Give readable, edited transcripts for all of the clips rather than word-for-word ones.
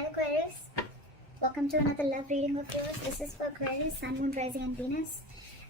Hi Aquarius, welcome to another love reading of yours. This is for Aquarius, Sun, Moon, Rising and Venus.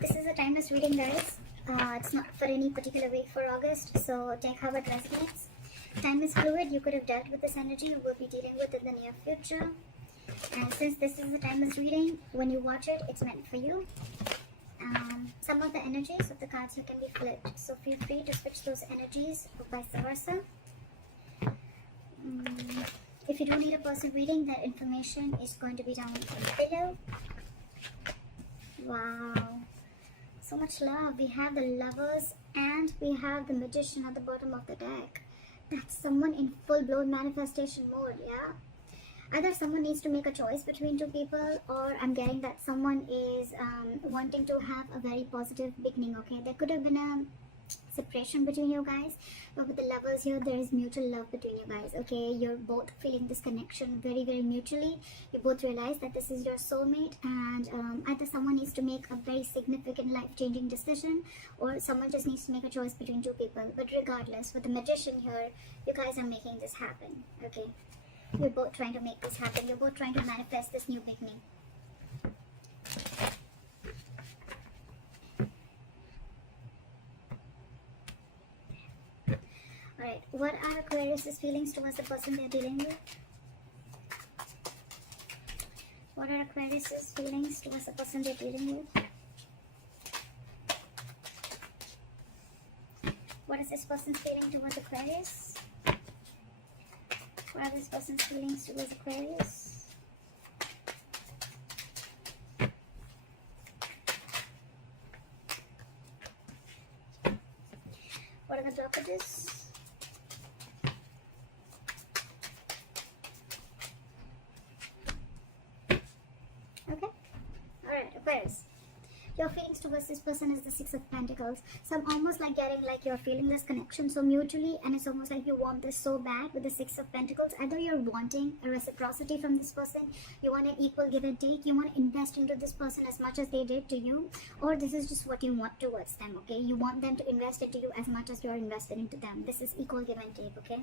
This is a timeless reading, guys. It's not for any particular week for August, so take how it resonates. Time is fluid. You could have dealt with this energy or will be dealing with it in the near future. And since this is a timeless reading, when you watch it, it's meant for you. Some of the energies of the cards you can be flipped, so feel free to switch those energies or vice versa. If you do need a person reading, that information is going to be down below. Wow, so much love. We have the Lovers and we have the Magician at the bottom of the deck. That's someone in full-blown manifestation mode, yeah? Either someone needs to make a choice between two people, or I'm getting that someone is wanting to have a very positive beginning, okay? There could have been a separation between you guys, but with the Lovers here, there is mutual love between you guys, okay? You're both feeling this connection very, very mutually. You both realize that this is your soulmate, and either someone needs to make a very significant life-changing decision, or someone just needs to make a choice between two people. But regardless, with the Magician here, you guys are making this happen, okay? You're both trying to make this happen. You're both trying to manifest this new beginning. Alright, what are Aquarius' feelings towards the person they're dealing with? What are Aquarius' feelings towards the person they're dealing with? What is this person's feeling towards Aquarius? What are this person's feelings towards Aquarius? What are the blockages? Okay. Alright, Aquarius. Your feelings towards this person is the Six of Pentacles. So I'm almost like getting like you're feeling this connection so mutually, and it's almost like you want this so bad with the Six of Pentacles. Either you're wanting a reciprocity from this person, you want an equal give and take, you want to invest into this person as much as they did to you, or this is just what you want towards them, okay? You want them to invest into you as much as you're invested into them. This is equal give and take, okay?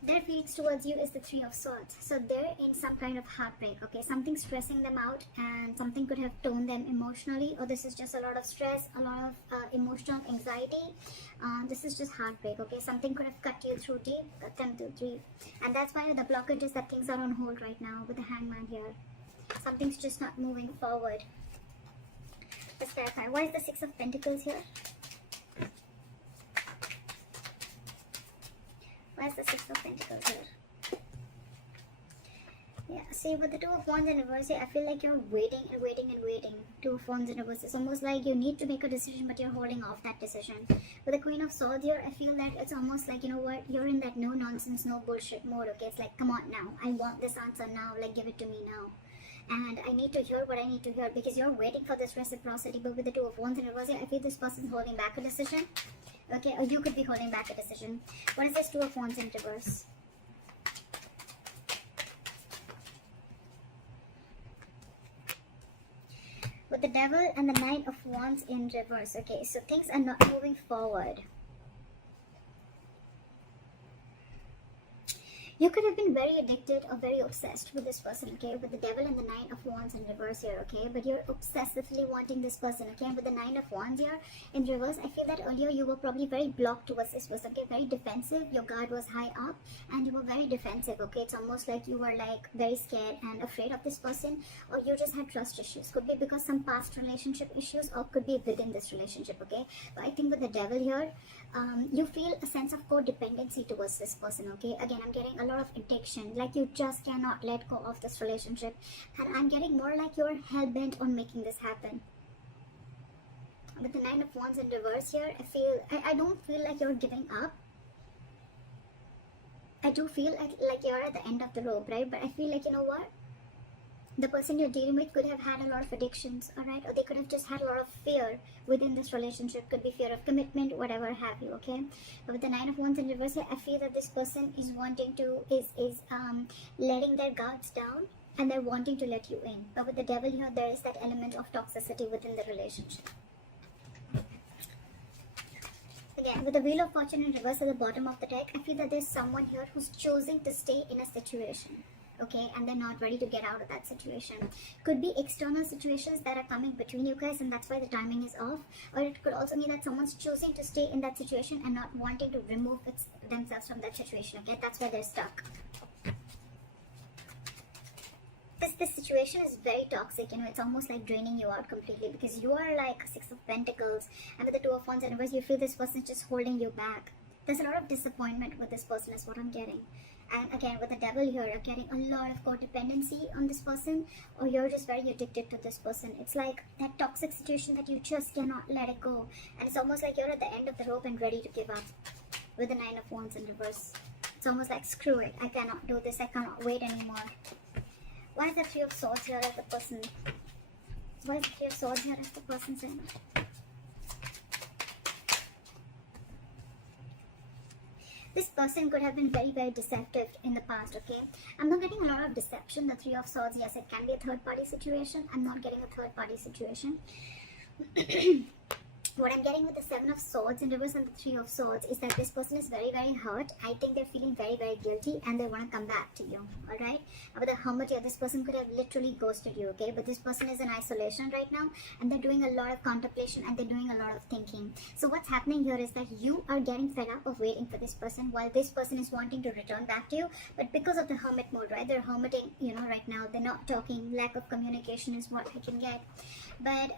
Their feelings towards you is the Three of Swords. So they're in some kind of heartbreak, okay? Something's stressing them out, and something could have toned them emotionally, or this is just a lot of stress, a lot of emotional anxiety. This is just heartbreak, okay? Something could have cut you through deep, cut them through deep. And that's why the blockage is that things are on hold right now with the Hangman here. Something's just not moving forward. Let's clarify. Why is the Six of Pentacles here? Why is the Six of Pentacles here? Yeah, see, with the Two of Wands in reverse here, I feel like you're waiting and waiting and waiting. Two of Wands in reverse. It's almost like you need to make a decision, but you're holding off that decision. With the Queen of Swords here, I feel that it's almost like, you know what, you're in that no nonsense, no bullshit mode, okay? It's like, come on now. I want this answer now. Like, give it to me now. And I need to hear what I need to hear, because you're waiting for this reciprocity. But with the Two of Wands in reverse here, I feel this person's holding back a decision. Okay, or you could be holding back a decision. What is this Two of Wands in reverse? With the Devil and the Knight of Wands in reverse. Okay, so things are not moving forward. You could have been very addicted or very obsessed with this person, okay? With the Devil and the Nine of Wands in reverse here, okay? But you're obsessively wanting this person, okay? With the Nine of Wands here in reverse, I feel that earlier you were probably very blocked towards this person, okay? Very defensive. Your guard was high up and you were very defensive, okay? It's almost like you were like very scared and afraid of this person, or you just had trust issues. Could be because some past relationship issues, or could be within this relationship, okay? But I think with the Devil here, you feel a sense of codependency towards this person, okay? Again, I'm getting a lot of addiction, like you just cannot let go of this relationship, and I'm getting more like you're hell-bent on making this happen. With the Nine of Wands in reverse here, I don't feel like you're giving up. I do feel like you're at the end of the rope, right? But I feel like, you know what? The person you're dealing with could have had a lot of addictions, alright? Or they could have just had a lot of fear within this relationship. Could be fear of commitment, whatever have you, okay? But with the Nine of Wands in reverse here, I feel that this person is wanting to, is letting their guards down, and they're wanting to let you in. But with the Devil here, there is that element of toxicity within the relationship. Again, with the Wheel of Fortune in reverse at the bottom of the deck, I feel that there's someone here who's choosing to stay in a situation, okay, and they're not ready to get out of that situation. Could be external situations that are coming between you guys, and that's why the timing is off. Or it could also mean that someone's choosing to stay in that situation and not wanting to remove themselves from that situation, okay? That's why they're stuck. This situation is very toxic, you know, it's almost like draining you out completely, because you are like Six of Pentacles, and with the Two of Wands in reverse, you feel this person just holding you back. There's a lot of disappointment with this person is what I'm getting. And again, with the Devil here, you're getting a lot of codependency on this person, or you're just very addicted to this person. It's like that toxic situation that you just cannot let it go, and it's almost like you're at the end of the rope and ready to give up. With the Nine of Wands in reverse, it's almost like, screw it, I cannot do this, I cannot wait anymore. Why is the Three of Swords here as the person? Why is the Three of Swords here as the person saying? This person could have been very, very deceptive in the past, okay? I'm not getting a lot of deception. The Three of Swords, yes, it can be a third-party situation. I'm not getting a third-party situation. What I'm getting with the Seven of Swords in reverse and the Three of Swords is that this person is very, very hurt. I think they're feeling very, very guilty, and they want to come back to you, alright? But the Hermit here, this person could have literally ghosted you, okay? But this person is in isolation right now, and they're doing a lot of contemplation, and they're doing a lot of thinking. So what's happening here is that you are getting fed up of waiting for this person, while this person is wanting to return back to you. But because of the Hermit mode, right? They're hermiting, you know, right now. They're not talking. Lack of communication is what I can get. But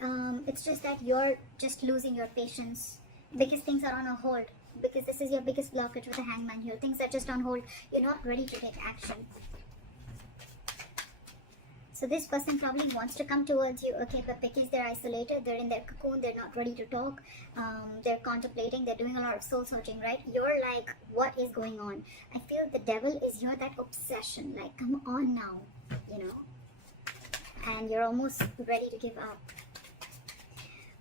it's just that you're just losing your patience because things are on a hold, because this is your biggest blockage with the Hangman here. Things are just on hold. You're not ready to take action. So this person probably wants to come towards you, okay, but because they're isolated, they're in their cocoon, they're not ready to talk, they're contemplating, they're doing a lot of soul searching, right? You're like, what is going on? I feel the Devil is here, that obsession, like, come on now, you know, and you're almost ready to give up.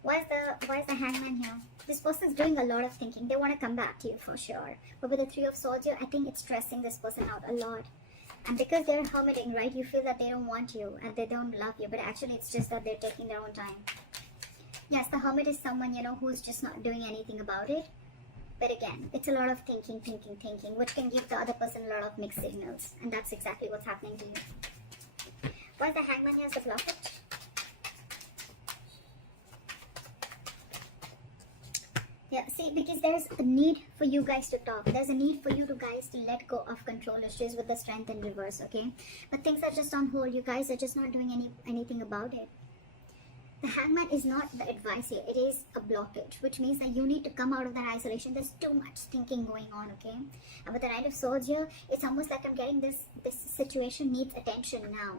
Why is the Hangman here? This person's doing a lot of thinking. They want to come back to you for sure. But with the Three of Swords here, I think it's stressing this person out a lot. And because they're hermiting, right, you feel that they don't want you and they don't love you. But actually, it's just that they're taking their own time. Yes, the Hermit is someone, you know, who's just not doing anything about it. But again, it's a lot of thinking, which can give the other person a lot of mixed signals. And that's exactly what's happening to you. Why is the Hangman here as the blockage? Yeah, see, because there's a need for you guys to talk. There's a need for you guys to let go of control issues with the Strength in reverse, okay? But things are just on hold. You guys are just not doing anything about it. The Hangman is not the advice here. It is a blockage, which means that you need to come out of that isolation. There's too much thinking going on, okay? And with the Knight of Swords here, it's almost like I'm getting this situation needs attention now.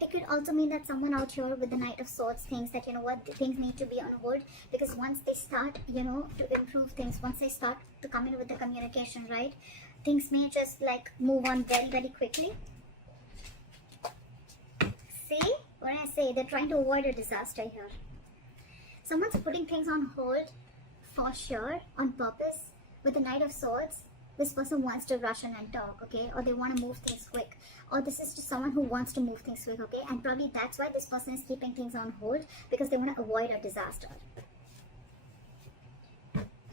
It could also mean that someone out here with the Knight of Swords thinks that, you know what, things need to be on hold, because once they start, you know, to improve things, once they start to come in with the communication, right, things may just like move on very, very quickly. See what I say? They're trying to avoid a disaster here. Someone's putting things on hold for sure, on purpose. With the Knight of Swords, this person wants to rush in and talk, okay? Or they want to move things quick. Or this is just someone who wants to move things quick, okay? And probably that's why this person is keeping things on hold, because they want to avoid a disaster.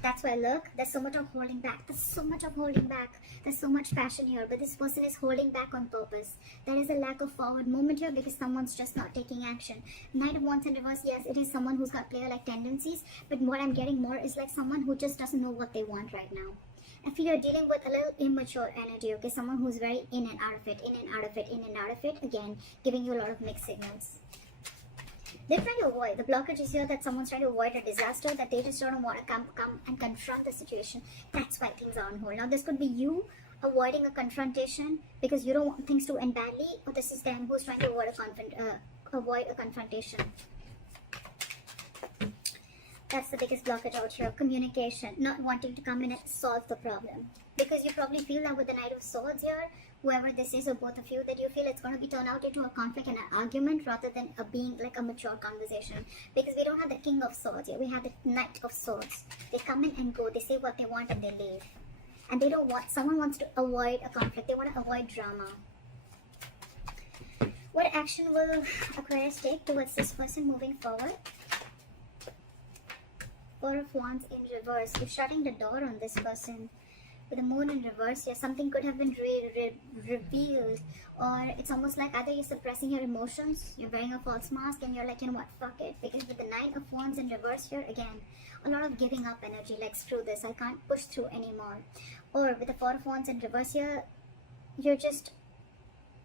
That's why, look, there's so much of holding back. There's so much of holding back. There's so much passion here, but this person is holding back on purpose. There is a lack of forward movement here because someone's just not taking action. Knight of Wands in reverse, yes, it is someone who's got player-like tendencies, but what I'm getting more is like someone who just doesn't know what they want right now. I feel you're dealing with a little immature energy, okay? Someone who's very in and out of it, in and out of it, in and out of it. Again, giving you a lot of mixed signals. They're trying to avoid. The blockage is here that someone's trying to avoid a disaster, that they just don't want to come and confront the situation. That's why things are on hold. Now, this could be you avoiding a confrontation because you don't want things to end badly, or this is them who's trying to avoid a confrontation. That's the biggest blockage out here. Communication. Not wanting to come in and solve the problem. Because you probably feel that with the Knight of Swords here, whoever this is or both of you, that you feel it's going to be turned out into a conflict and an argument rather than being like a mature conversation. Because we don't have the King of Swords here. We have the Knight of Swords. They come in and go. They say what they want and they leave. And they don't want, someone wants to avoid a conflict. They want to avoid drama. What action will Aquarius take towards this person moving forward? Four of Wands in reverse. You're shutting the door on this person. With the moon in reverse here, something could have been revealed, or it's almost like either you're suppressing your emotions, you're wearing a false mask, and you're like, you know what, fuck it. Because with the Nine of Wands in reverse here, again, a lot of giving up energy, like screw this, I can't push through anymore. Or with the Four of Wands in reverse here, you're just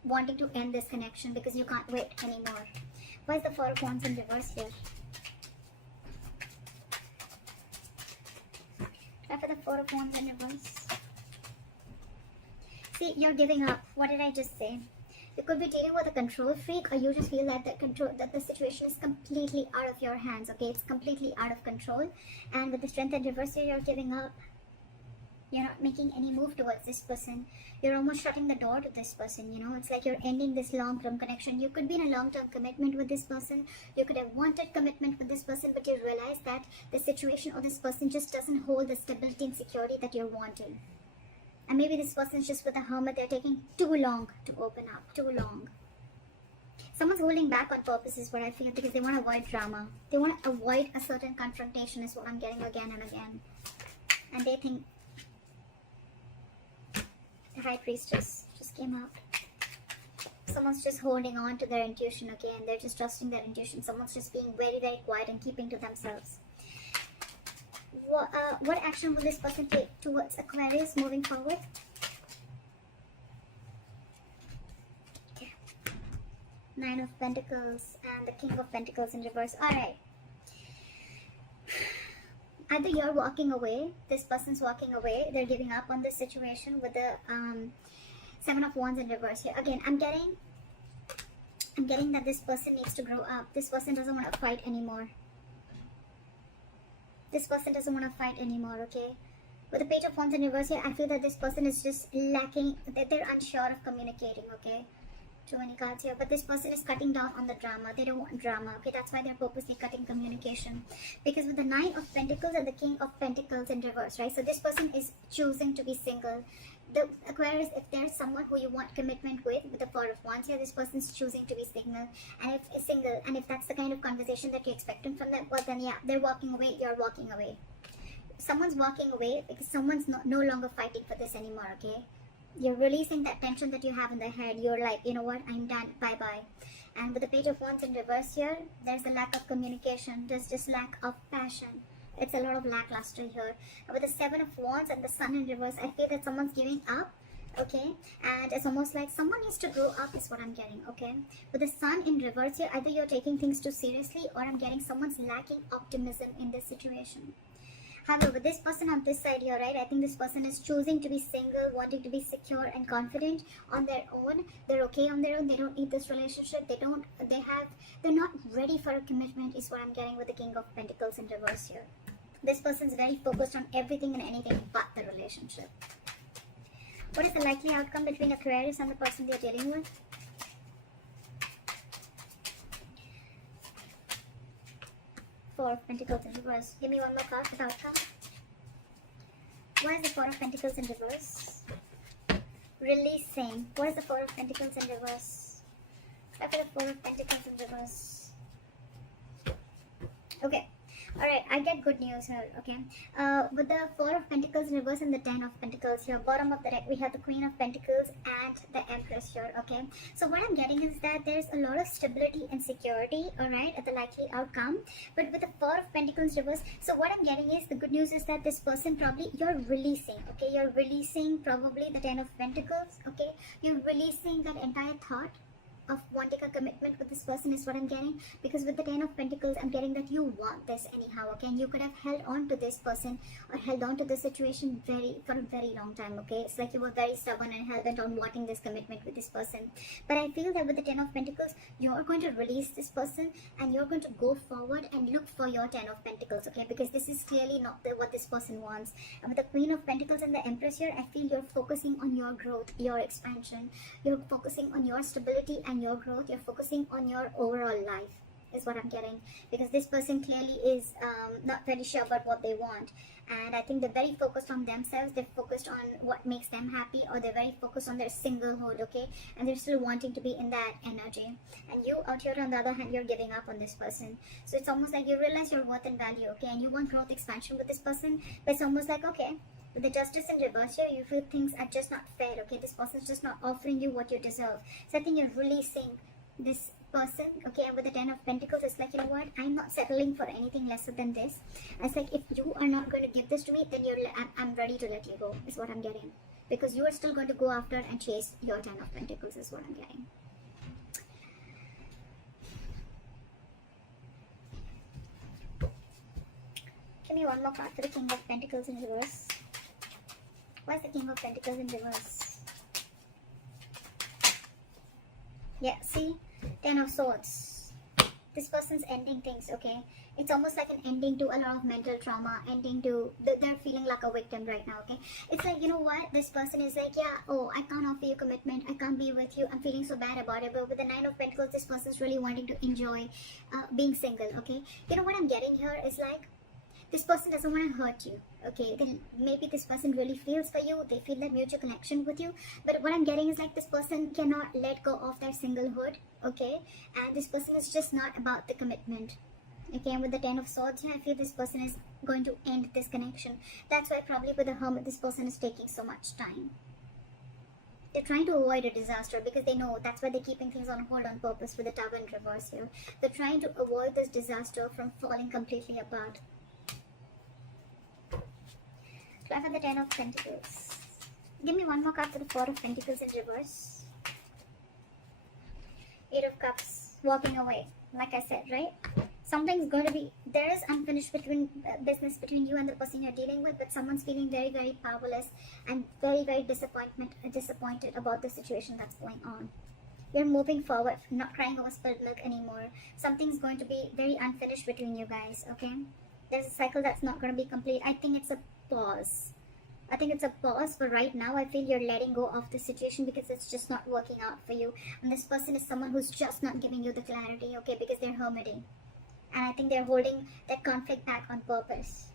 wanting to end this connection because you can't wait anymore. Why is the Four of Wands in reverse here? Try for the Four of Wands in reverse. See, you're giving up. What did I just say? You could be dealing with a control freak, or you just feel that the situation is completely out of your hands. Okay, it's completely out of control. And with the Strength in reverse here, you're giving up. You're not making any move towards this person. You're almost shutting the door to this person, you know. It's like you're ending this long-term connection. You could be in a long-term commitment with this person. You could have wanted commitment with this person, but you realize that the situation or this person just doesn't hold the stability and security that you're wanting. And maybe this person's just with a Hermit. They're taking too long to open up. Too long. Someone's holding back on purpose is what I feel, because they want to avoid drama. They want to avoid a certain confrontation is what I'm getting again and again. And they think... The High Priestess just came out. Someone's just holding on to their intuition again. They're just trusting their intuition. Someone's just being very, very quiet and keeping to themselves. What action will this person take towards Aquarius moving forward? Okay. Nine of Pentacles and the King of Pentacles in reverse. Alright. Either you're walking away, this person's walking away, they're giving up on this situation with the Seven of Wands in reverse here. Again, I'm getting that this person needs to grow up. This person doesn't want to fight anymore. This person doesn't want to fight anymore, okay? With the Page of Wands in reverse here, I feel that this person is just lacking, that they're unsure of communicating, okay? Too many cards here, but this person is cutting down on the drama. They don't want drama, okay? That's why they're purposely cutting communication. Because with the Nine of Pentacles and the King of Pentacles in reverse, right? So this person is choosing to be single. The Aquarius, if there's someone who you want commitment with the Four of Wands here, this person's choosing to be single. And if that's the kind of conversation that you're expecting from them, well then yeah, they're walking away, you're walking away. Someone's walking away because someone's no longer fighting for this anymore, okay? You're releasing that tension that you have in the head. You're like, you know what, I'm done, bye-bye. And with the Page of Wands in reverse here, there's a lack of communication. There's just lack of passion. It's a lot of lackluster here. With the Seven of Wands and the Sun in reverse, I feel that someone's giving up, okay? And it's almost like someone needs to grow up is what I'm getting, okay? With the Sun in reverse here, either you're taking things too seriously, or I'm getting someone's lacking optimism in this situation. However, with this person on this side here, right, I think this person is choosing to be single, wanting to be secure and confident on their own. They're okay on their own. They don't need this relationship. They're not ready for a commitment is what I'm getting with the King of Pentacles in reverse here. This person's very focused on everything and anything but the relationship. What is the likely outcome between Aquarius and the person they're dealing with? Four of Pentacles in reverse. Give me one more card for the outcome. What is the Four of Pentacles in reverse? Releasing. What is the Four of Pentacles in reverse? Try for the Four of Pentacles in reverse. Okay. Alright, I get good news here, okay? With the Four of Pentacles in reverse and the Ten of Pentacles here, bottom of the deck, we have the Queen of Pentacles and the Empress here, okay? So what I'm getting is that there's a lot of stability and security, alright, at the likely outcome. But with the Four of Pentacles reverse, so what I'm getting is, the good news is that this person probably, you're releasing, okay? You're releasing probably the Ten of Pentacles, okay? You're releasing that entire thought of wanting a commitment with this person is what I'm getting, because with the Ten of Pentacles I'm getting that you want this anyhow, okay? And you could have held on to this person or held on to this situation for a very long time, okay? It's like you were very stubborn and hell-bent on wanting this commitment with this person. But I feel that with the Ten of Pentacles, you're going to release this person and you're going to go forward and look for your Ten of Pentacles, okay? Because this is clearly not what this person wants. And with the Queen of Pentacles and the Empress here, I feel you're focusing on your growth, your expansion. You're focusing on your stability and your growth. You're focusing on your overall life is what I'm getting, because this person clearly is not very sure about what they want. And I think they're very focused on themselves, they're focused on what makes them happy, or they're very focused on their singlehood, okay, and they're still wanting to be in that energy. And you out here on the other hand, you're giving up on this person. So it's almost like you realize your worth and value, okay, and you want growth expansion with this person, but it's almost like, okay, with the justice in reverse here, you feel things are just not fair, okay, this person's just not offering you what you deserve. So I think you're releasing this person, okay, and with the 10 of Pentacles, it's like, you know what, I'm not settling for anything lesser than this. It's like, if you are not going to give this to me, then I'm ready to let you go, is what I'm getting, because you are still going to go after and chase your 10 of Pentacles, is what I'm getting. Give me one more card for the King of Pentacles in reverse. Why is the King of Pentacles in reverse? Yeah, see? 10 of Swords. This person's ending things, okay? It's almost like an ending to a lot of mental trauma, ending to, they're feeling like a victim right now, okay? It's like, you know what? This person is like, yeah, oh, I can't offer you commitment, I can't be with you, I'm feeling so bad about it. But with the 9 of Pentacles, this person's really wanting to enjoy being single, okay? You know what I'm getting here is like, this person doesn't want to hurt you, okay? Then maybe this person really feels for you, they feel that mutual connection with you, but what I'm getting is like, this person cannot let go of their singlehood, okay? And this person is just not about the commitment, okay? And with the 10 of Swords, I feel this person is going to end this connection. That's why probably with the Hermit, this person is taking so much time. They're trying to avoid a disaster because they know that's why they're keeping things on hold on purpose with the Tower in reverse here. They're trying to avoid this disaster from falling completely apart. I have the 10 of Pentacles. Give me one more card for the 4 of Pentacles in reverse. 8 of Cups. Walking away. Like I said, right? Something's going to be... There is unfinished business between you and the person you're dealing with, but someone's feeling very, very powerless and very, very disappointed about the situation that's going on. You're moving forward, not crying over spilled milk anymore. Something's going to be very unfinished between you guys, okay? There's a cycle that's not going to be complete. I think it's a pause. I think it's a pause for right now. I feel you're letting go of the situation because it's just not working out for you. And this person is someone who's just not giving you the clarity, okay, because they're hermiting. And I think they're holding that conflict back on purpose.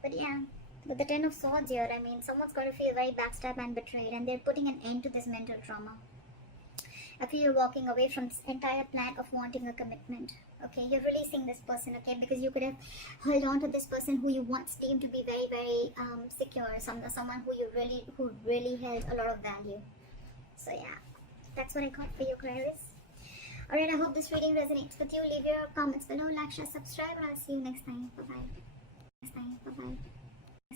But yeah, with the 10 of Swords here, I mean, someone's going to feel very backstabbed and betrayed, and they're putting an end to this mental trauma. I feel you're walking away from this entire plan of wanting a commitment. Okay, you're releasing this person, okay, because you could have held on to this person who you once deemed to be very, very secure, someone who really held a lot of value. So yeah, that's what I got for you, Aquarius. Alright, I hope this reading resonates with you. Leave your comments below, like, share, subscribe, and I'll see you next time. Bye-bye.